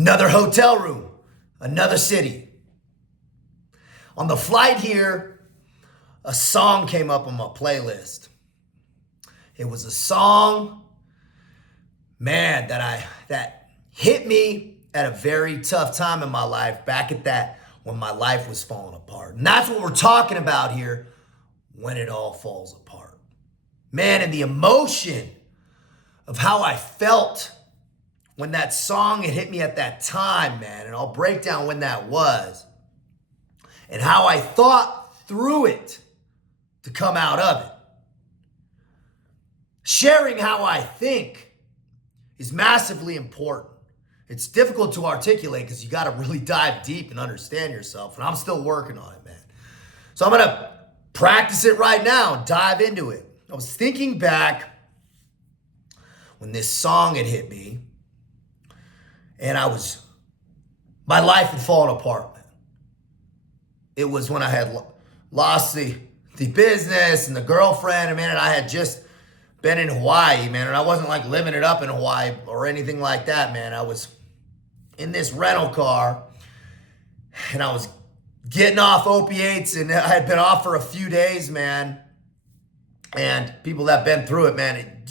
Another hotel room, another city. On the flight here, a song came up on my playlist. It was a song, man, that hit me at a very tough time in my life, back at that when my life was falling apart. And that's what we're talking about here, when it all falls apart. Man, and the emotion of how I felt when that song had hit me at that time, man, and I'll break down when that was, and how I thought through it to come out of it. Sharing how I think is massively important. It's difficult to articulate because you got to really dive deep and understand yourself, and I'm still working on it, man. So I'm going to practice it right now and dive into it. I was thinking back when this song had hit me, and my life had fallen apart, man. It was when I had lost the business and the girlfriend, man, and I had just been in Hawaii, man, and I wasn't like living it up in Hawaii or anything like that, man. I was in this rental car, and I was getting off opiates, and I had been off for a few days, man. And people that been through it, man,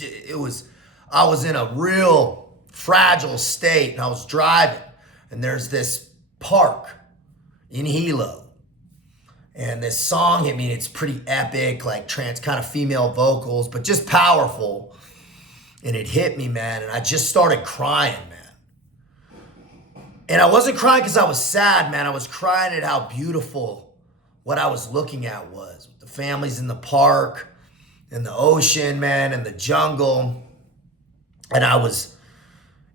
I was in a real fragile state, and I was driving, and there's this park in Hilo, and this song hit me, and it's pretty epic, like trance kind of female vocals, but just powerful. And it hit me, man, and I just started crying, man. And I wasn't crying because I was sad, man. I was crying at how beautiful what I was looking at was. The families in the park, and the ocean, man, and the jungle. And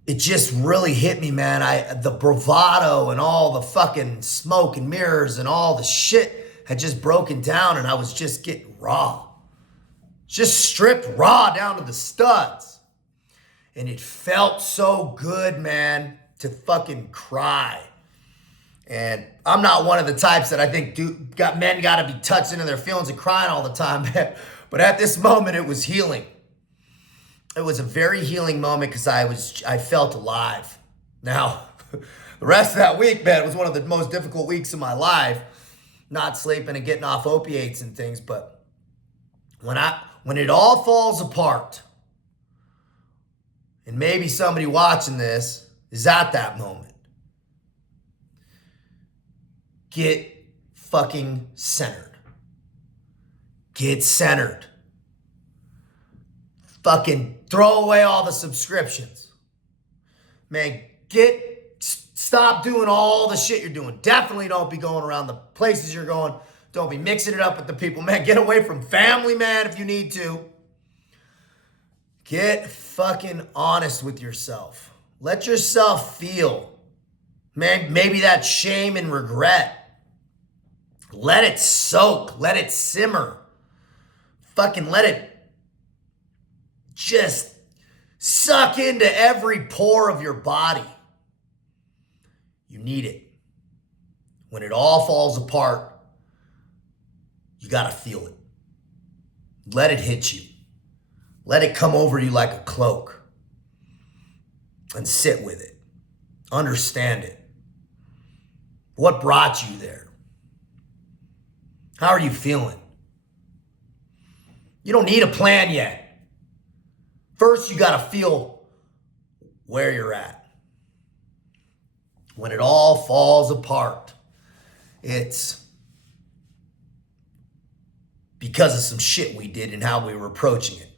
it just really hit me, man. The bravado and all the fucking smoke and mirrors and all the shit had just broken down, and I was just getting raw. Just stripped raw down to the studs. And it felt so good, man, to fucking cry. And I'm not one of the types that I think men gotta be touched into their feelings and crying all the time, man. But at this moment, it was healing. It was a very healing moment because I felt alive. Now, the rest of that week, man, was one of the most difficult weeks of my life. Not sleeping and getting off opiates and things, but when it all falls apart, and maybe somebody watching this is at that moment, get fucking centered. Get centered. Fucking throw away all the subscriptions. Man, stop doing all the shit you're doing. Definitely don't be going around the places you're going. Don't be mixing it up with the people. Man, get away from family, man, if you need to. Get fucking honest with yourself. Let yourself feel. Man, maybe that shame and regret. Let it soak. Let it simmer. Fucking let it just suck into every pore of your body. You need it. When it all falls apart, you gotta feel it. Let it hit you. Let it come over you like a cloak. And sit with it. Understand it. What brought you there? How are you feeling? You don't need a plan yet. First, you gotta feel where you're at. When it all falls apart, it's because of some shit we did and how we were approaching it.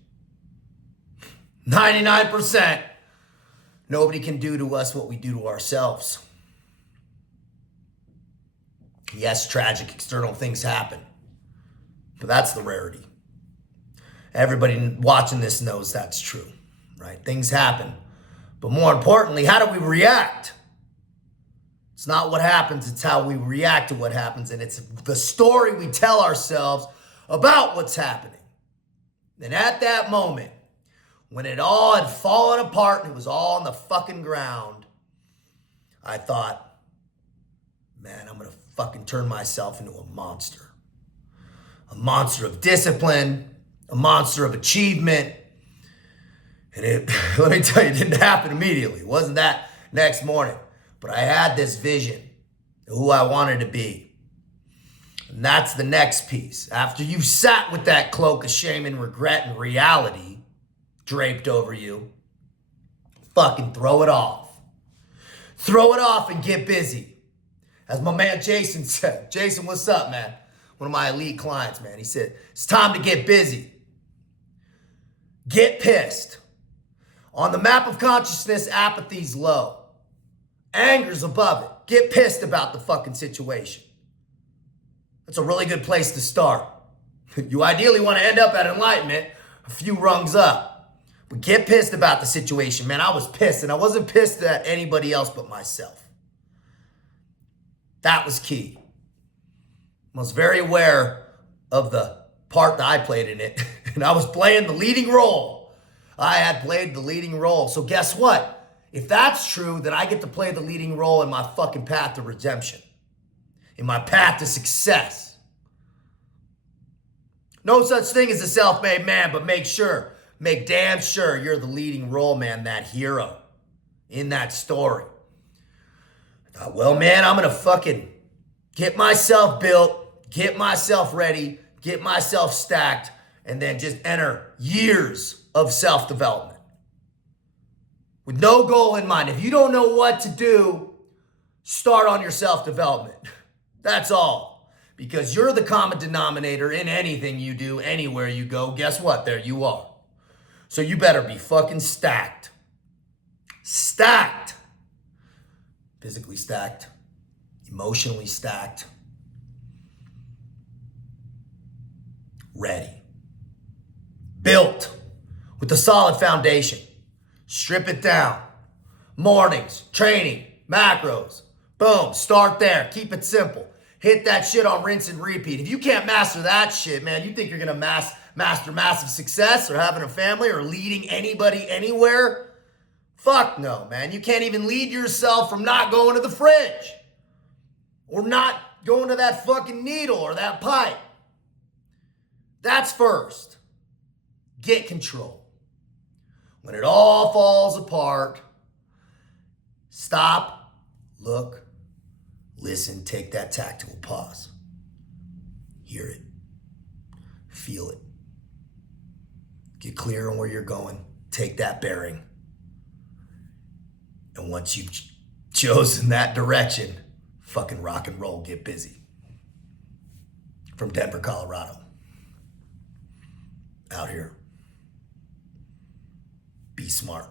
99%, nobody can do to us what we do to ourselves. Yes, tragic external things happen, but that's the rarity. Everybody watching this knows that's true, right? Things happen. But more importantly, how do we react? It's not what happens, it's how we react to what happens. And it's the story we tell ourselves about what's happening. And at that moment, when it all had fallen apart and it was all on the fucking ground, I thought, man, I'm going to fucking turn myself into a monster. A monster of discipline, a monster of achievement. And let me tell you, it didn't happen immediately. It wasn't that next morning. But I had this vision of who I wanted to be. And that's the next piece. After you've sat with that cloak of shame and regret and reality draped over you, fucking throw it off. Throw it off and get busy. As my man Jason said, Jason, what's up, man? One of my elite clients, man. He said, it's time to get busy. Get pissed. On the map of consciousness, apathy's low. Anger's above it. Get pissed about the fucking situation. That's a really good place to start. You ideally want to end up at enlightenment a few rungs up. But get pissed about the situation, man. I was pissed, and I wasn't pissed at anybody else but myself. That was key. I was very aware of the part that I played in it, and I was playing the leading role. I had played the leading role. So guess what? If that's true, then I get to play the leading role in my fucking path to redemption, in my path to success. No such thing as a self-made man, but make damn sure you're the leading role, man, that hero in that story. I thought, well, man, I'm going to fucking get myself built, get myself ready, get myself stacked, and then just enter years of self-development with no goal in mind. If you don't know what to do, start on your self-development. That's all. Because you're the common denominator in anything you do, anywhere you go. Guess what? There you are. So you better be fucking stacked. Stacked. Physically stacked. Emotionally stacked. Ready. Built with a solid foundation. Strip it down. Mornings, training, macros. Boom, start there. Keep it simple. Hit that shit on rinse and repeat. If you can't master that shit, man, you think you're going to master massive success or having a family or leading anybody anywhere? Fuck no, man. You can't even lead yourself from not going to the fridge or not going to that fucking needle or that pipe. That's first. Get control. When it all falls apart, stop, look, listen, take that tactical pause. Hear it. Feel it. Get clear on where you're going. Take that bearing. And once you've chosen that direction, fucking rock and roll, get busy. From Denver, Colorado. Out here. Be smart.